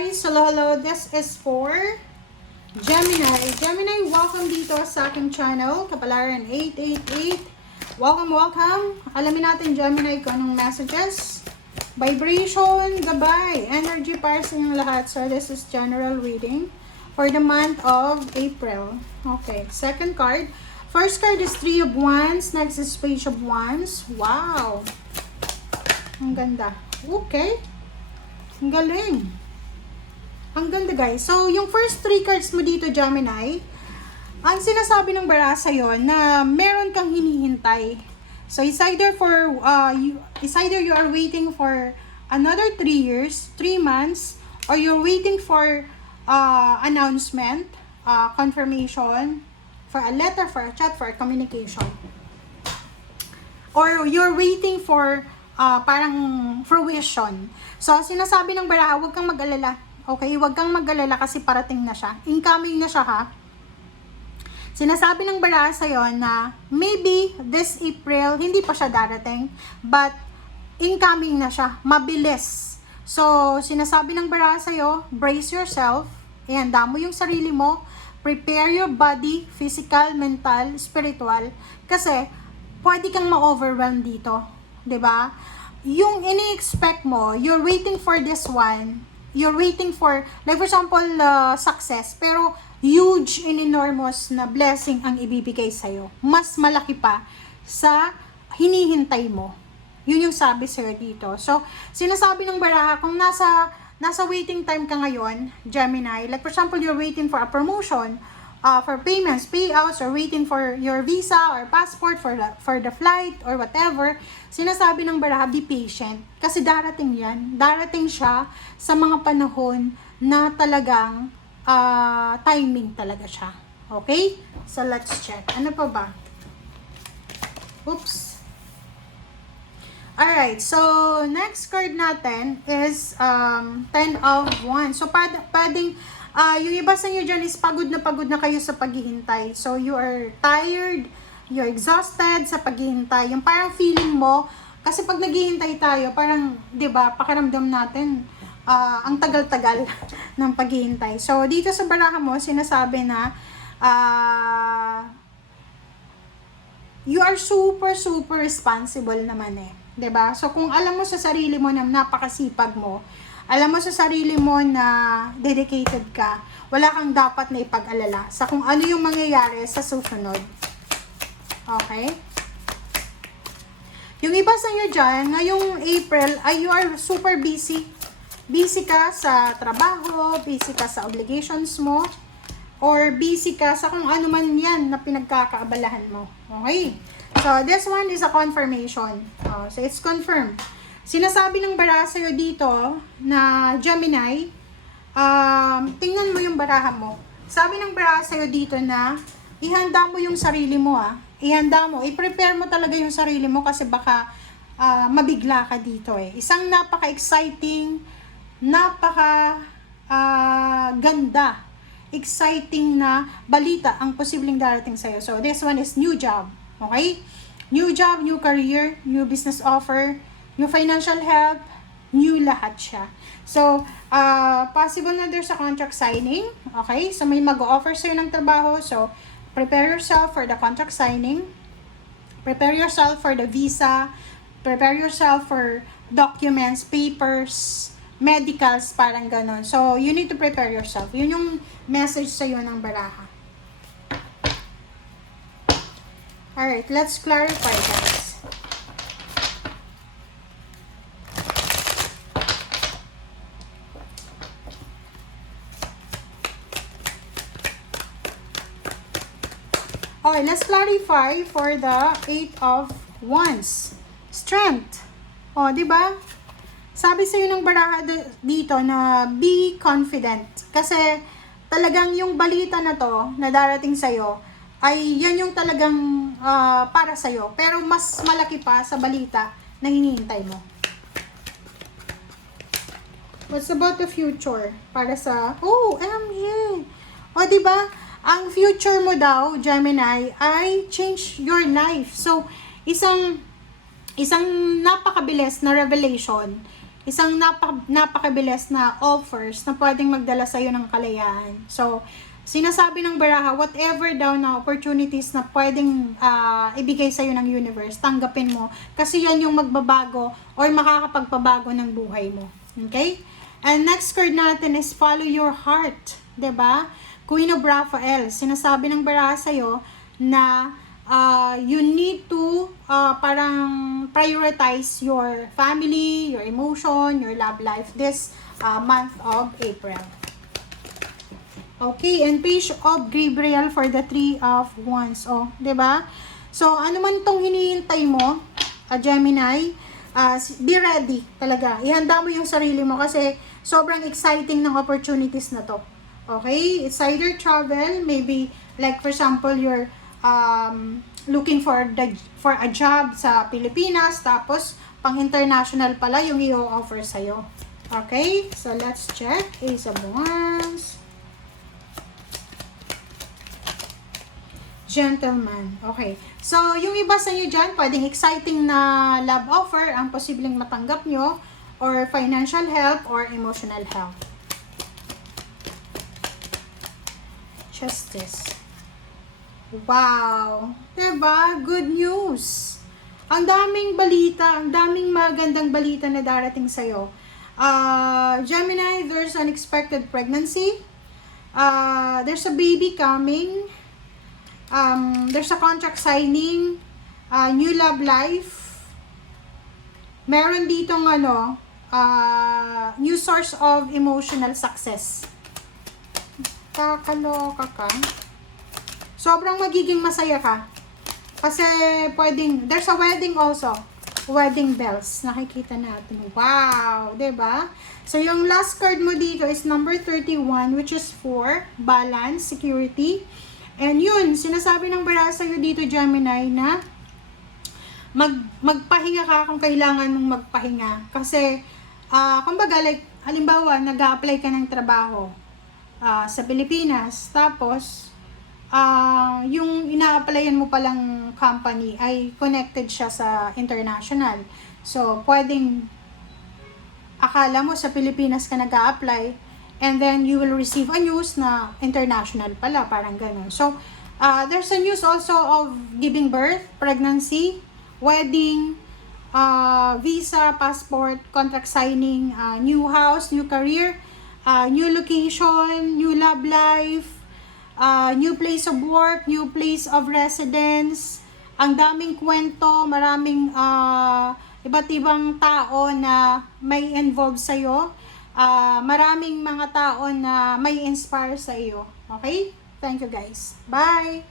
guys, hello, this is for Gemini. Gemini, welcome dito sa aking channel, Kapalaran 888. Welcome. Alamin natin Gemini kung anong messages, vibration, gabay, energy para sa inyong lahat. So this is general reading for the month of April. Okay, second card. First card is 3 of Wands, next is Page of Wands. Wow! Ang ganda. Okay. Ang galing. Ang ganda guys. So, yung first 3 cards mo dito, Gemini, ang sinasabi ng bara sa'yo na meron kang hinihintay. So, it's either you are waiting for another 3 years, 3 months, or you're waiting for announcement, confirmation, for a letter, for a chat, for a communication. Or you're waiting for parang fruition. So, sinasabi ng bara, huwag kang mag-alala. Okay? Huwag kang mag-alala kasi parating na siya. Incoming na siya, ha? Sinasabi ng bara sa'yo na maybe this April, hindi pa siya darating, but incoming na siya. Mabilis. So, sinasabi ng bara sa'yo, brace yourself. Ihanda mo yung sarili mo. Prepare your body, physical, mental, spiritual. Kasi, pwede kang ma-overwhelm dito. 'Di ba? Yung ini-expect mo, you're waiting for this one. You're waiting for, like for example, success. Pero, huge and enormous na blessing ang ibibigay sa'yo. Mas malaki pa sa hinihintay mo. Yun yung sabi sa'yo dito. So, sinasabi ng baraha, kung nasa waiting time ka ngayon, Gemini, like for example, you're waiting for a promotion, for payments, payouts, or waiting for your visa or passport for the flight or whatever, sinasabi ng baraha, be patient. Kasi darating yan. Darating siya sa mga panahon na talagang timing talaga siya. Okay? So, let's check. Ano pa ba? Oops. Alright. So, next card natin is 10 of Wands. So, pwedeng yung iba sa inyo dyan is pagod na kayo sa paghihintay. So, you are tired, you're exhausted sa paghihintay. Yung parang feeling mo, kasi pag naghihintay tayo, parang, di ba, pakiramdam natin, ang tagal-tagal ng paghihintay. So, dito sa baraha mo, sinasabi na, you are super responsible naman eh. 'Di ba? So, kung alam mo sa sarili mo na napakasipag mo, alam mo sa sarili mo na dedicated ka, wala kang dapat na ipag-alala sa kung ano yung mangyayari sa susunod. Okay? Yung iba sa inyo dyan, ngayong April, ay you are super busy. Busy ka sa trabaho, busy ka sa obligations mo, or busy ka sa kung ano man yan na pinagkakaabalahan mo. Okay? So, this one is a confirmation. So, it's confirmed. Sinasabi ng baraha sa'yo dito na Gemini, tingnan mo yung baraha mo. Sabi ng baraha sa'yo dito na ihanda mo yung sarili mo, ihanda mo, i-prepare mo talaga yung sarili mo kasi baka mabigla ka dito eh. Isang napaka-exciting, ganda, exciting na balita ang posibleng darating sa'yo. So, this one is new job. Okay? New job, new career, new business offer, new financial help, new lahat siya. So, possible na there's a contract signing. Okay? So, may mag-offer sa'yo ng trabaho. So, prepare yourself for the contract signing. Prepare yourself for the visa. Prepare yourself for documents, papers, medicals, parang ganon. So, you need to prepare yourself. Yun yung message sa'yo ng baraha. Alright, let's clarify, guys. Okay, let's clarify for the 8 of Wands. Strength. O, di ba? Sabi sa'yo ng baraha dito na be confident. Kasi talagang yung balita na to na darating sa'yo, ay yan yung talagang para sa'yo. Pero mas malaki pa sa balita na hinihintay mo. What's about the future? Para sa, MJ! O, diba? Ang future mo daw, Gemini, ay change your life. So, isang napakabilis na revelation isang napakabilis na offers na pwedeng magdala sa'yo ng kalayaan. So, sinasabi ng baraha, whatever daw na opportunities na pwedeng ibigay sa'yo ng universe, tanggapin mo. Kasi yan yung magbabago or makakapagpabago ng buhay mo. Okay? And next card natin is follow your heart. 'Di ba? Queen of Raphael. Sinasabi ng baraha sa'yo na you need to parang prioritize your family, your emotion, your love life this month of April. Okay, and Page of Gabriel for the Three of Wands. Oh, 'di ba? So, ano man tong hinihintay mo, Gemini, be ready talaga. Ihanda mo yung sarili mo kasi sobrang exciting ng opportunities na to. Okay? It's either travel, maybe like for example, you're looking for a job sa Pilipinas, tapos pang international pala yung i-offer sa'yo. Okay? So, let's check. Ace of Wands. Gentleman. Okay. So, yung iba sa inyo dyan, pwedeng exciting na love offer ang posibleng matanggap nyo, or financial help, or emotional help. Justice. Wow! Diba? Good news! Ang daming balita, ang daming magandang balita na darating sa'yo. Gemini, there's unexpected pregnancy. There's a baby coming. There's a contract signing. New love life. Meron ditong new source of emotional success. Kakaloka ka. Sobrang magiging masaya ka. Kasi pwedeng, there's a wedding also. Wedding bells. Nakikita natin. Wow! 'Di ba? So, yung last card mo dito is number 31, which is for balance, security. And yun, sinasabi ng baraha sa'yo dito, Gemini, na magpahinga ka kung kailangan mong magpahinga. Kasi, kumbaga, like, halimbawa, nag-a-apply ka ng trabaho sa Pilipinas, tapos, yung ina-applyan mo palang company ay connected siya sa international. So, pwedeng akala mo sa Pilipinas ka nag-a-apply, and then you will receive a news na international pala, parang ganun. So, there's a news also of giving birth, pregnancy, wedding, visa, passport, contract signing, new house, new career, new location, new love life, new place of work, new place of residence. Ang daming kwento, maraming iba't ibang tao na may involved sa'yo. Maraming mga tao na may inspire sa iyo. Okay? Thank you guys. Bye!